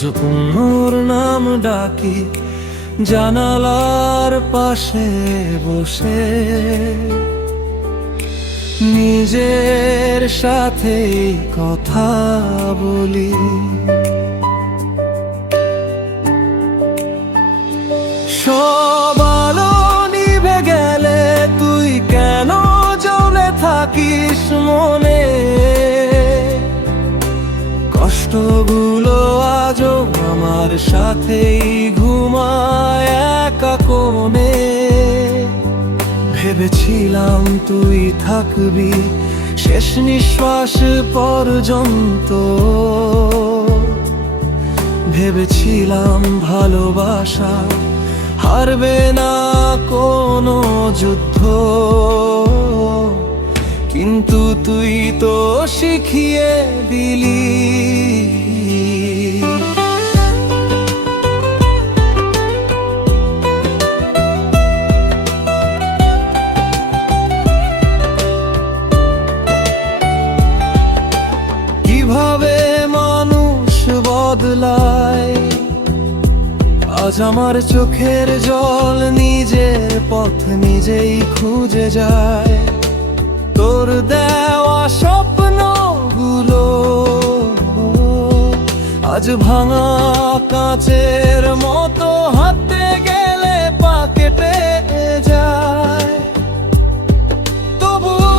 আজ পুনর নাম ডাকি জানালার পাশে বসে, নিজের সাথে কথা বলি। সব আলো নিভে গেলে তুই কেন জ্বলে থাকিস মনে? কষ্টগুলো আজও আমার সাথেই ঘুমায় একা কোণে। ভেবেছিলাম তুই থাকবি শেষ নিঃশ্বাস পর্যন্ত, ভেবেছিলাম ভালোবাসা হারবে না কোনো যুদ্ধ, কিন্তু তুই তো শিখিয়ে দিলি। কিভাবে মানুষ বদলায়, আজ আমার চোখের জল নিজের পথ নিজেই খুঁজে যায়। তোর দেওয়া স্বপ্নগুলো আজ ভাঙা কাঁচের মতো হাতে গেলে পা কেটে যায়। তবুও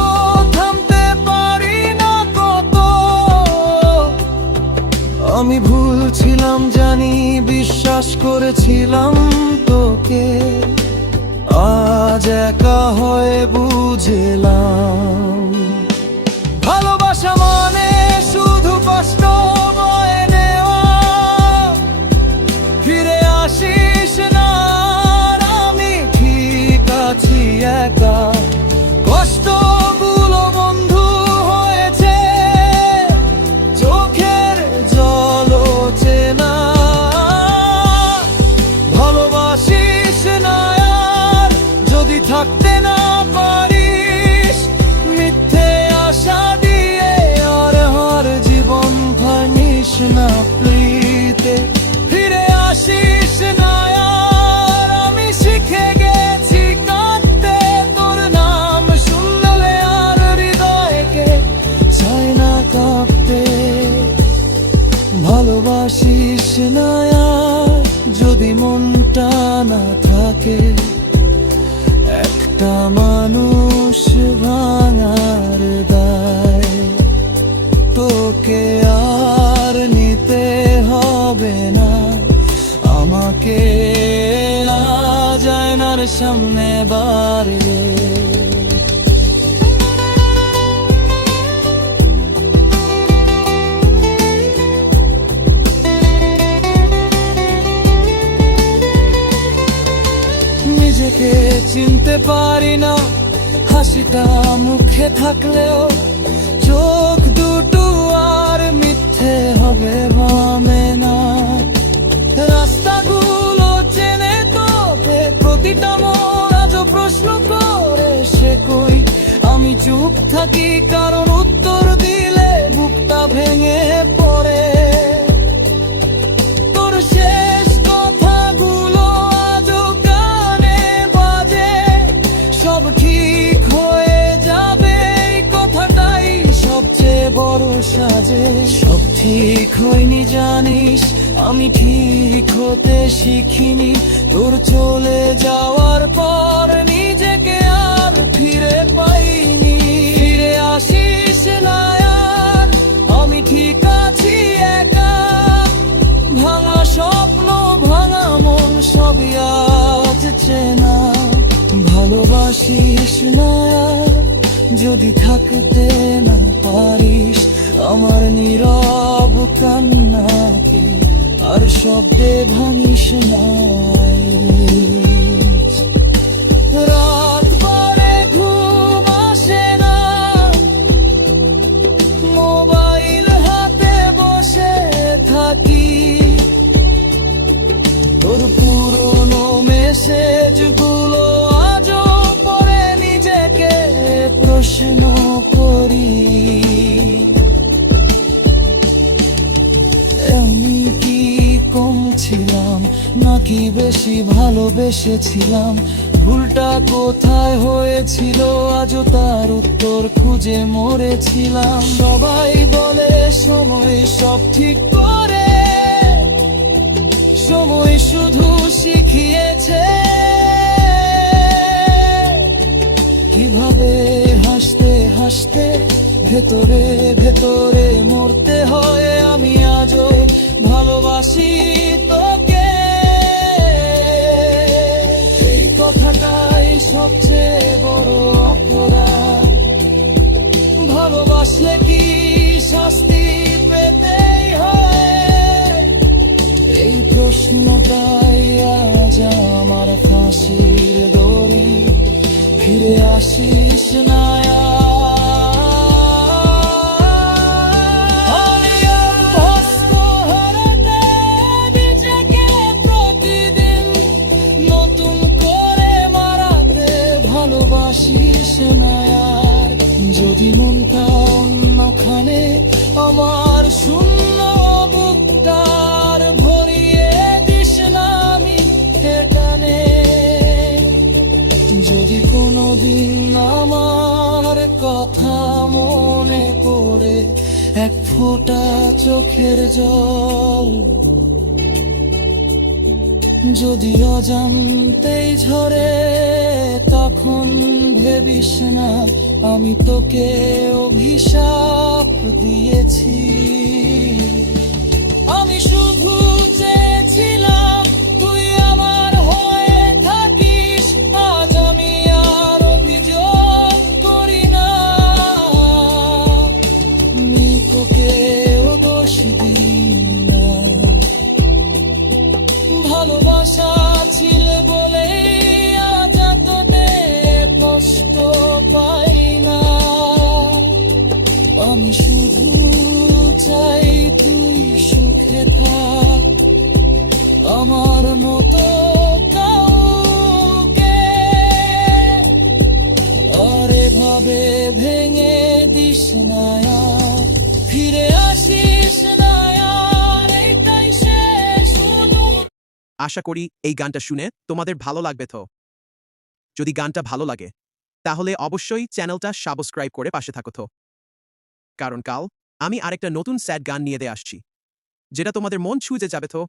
থামতে পারি না কত, আমি ভুল ছিলাম জানি, বিশ্বাস করেছিলাম তোকে। আজ একা হয়ে বুঝলাম ভালোবাসা মানে শুধু কষ্ট বয়ে নেওয়া। ফিরে আসিস না, আর আমি ঠিক আছি একা। কষ্টগুলো বন্ধু হয়েছে চোখের জল চেনা। ভালোবাসিস না আর যদি থাকতে না পারিস, মিথ্যে আশা দিয়ে আর হার জীবন ভাঙিস না প্রীতে। ফিরে আসিস না আর আমি শিখে গেছি কাঁদতে, তোর নাম শুনলে আর হৃদয়কে চায় না কাঁপতে। ভালোবাসিস না আর যদি মনটা না থাকে, একটা মানুষ ভাঙার দায় তোকে আর নিতে হবে না। আমাকে আজ আয়নার সামনে বাড়ি নিজেকে চিনতে পারি না। হাসিটা মুখে থাকলেও চোখ দুটো আর মিথ্যে হবে ভাবে না। রাস্তাগুলো চেনে তোকে, প্রতিটা মন আজও প্রশ্ন করে সে কই। আমি চুপ থাকি কারণ উত্তর দিলে বুকটা ভেঙে পড়ে। তোর শেষ কথাগুলো আজও কানে বাজে, সব ঠিক হয়ে যাবে এই কথাটাই সবচেয়ে বড় সাজে। সব ঠিক হয়নি জানিস, আমি ঠিক হতে শিখিনি। তোর চলে যাওয়ার পর নিজেকে আর ফিরে পাইনি। ফিরে আসিস না আর আমি ঠিক আছি একা। ভাঙা স্বপ্ন ভাঙা মন সবই আজ চেনা। ভালোবাসিস না আর যদি থাকতে না পারিস, আমার নীরব কান্নাকে আর শব্দে ভাঙিস না। রাত পরে ঘুম আসে না, মোবাইল হাতে বসে থাকি। তোর পুরনো মেসেজগুলো আজও পড়ে নিজেকে প্রশ্ন করি। আমি কি নাকি বেশি ভালোবেসেছিলাম, ভুলটা কোথায় হয়েছিল আজও তার উত্তর খুঁজে মরেছিলাম। সবাই বলে সময় সব ঠিক করে, সময় শুধু শিখিয়েছে কিভাবে হাসতে হাসতে ভেতরে ভেতরে মরতে হয়। আমি আজও ভালোবাসি তোকে, এই কথাটাই সবচেয়ে বড় অপরাধ। ভালোবাসলে কি শাস্তি পেতেই হয়? এই প্রশ্নটাই আজ আমার ফাঁসির দড়ি। ফিরে আসিস না আমি অভ্যস্ত হারাতে নিজেকে প্রতিদিন, নতুন করে মারাতে ভালোবাসিস না আর। যদি মনটা অন্যখানে আমার শূন্য বুকটার ভরিয়ে দিস না আমি এখানে। যদি কোনোদিন আমার কথা মনে পড়ে এক ফোঁটা চোখের জল, যদি অজান্তেই ঝরে, তখন ভেবিস না আমি তোকে অভিশাপ দিয়েছি। আমি শুধু চেয়েছিলাম তুই আমার হয়ে থাকিস। আজ আমি আর অভিযোগ করি না, কেউ দোষ দিই না। ভালোবাসা ছিল বলে আজ তোতে কষ্ট পাই না। আমি শুধু চাই তুই সুখে থাক, আমার মতো কাউকে আর এভাবে ভেঙে দিস না আর। ফিরে আসিস না আর, এটাই শেষ অনুরোধ। আশা করি এই গানটা শুনে তোমাদের ভালো লাগবে। তো যদি গানটা ভালো লাগে তাহলে অবশ্যই চ্যানেলটা সাবস্ক্রাইব করে পাশে থাকো। তো কারণ কাল আমি আরেকটা নতুন স্যাড গান নিয়ে আসছি, যেটা তোমাদের মন ছুঁয়ে যাবে। তো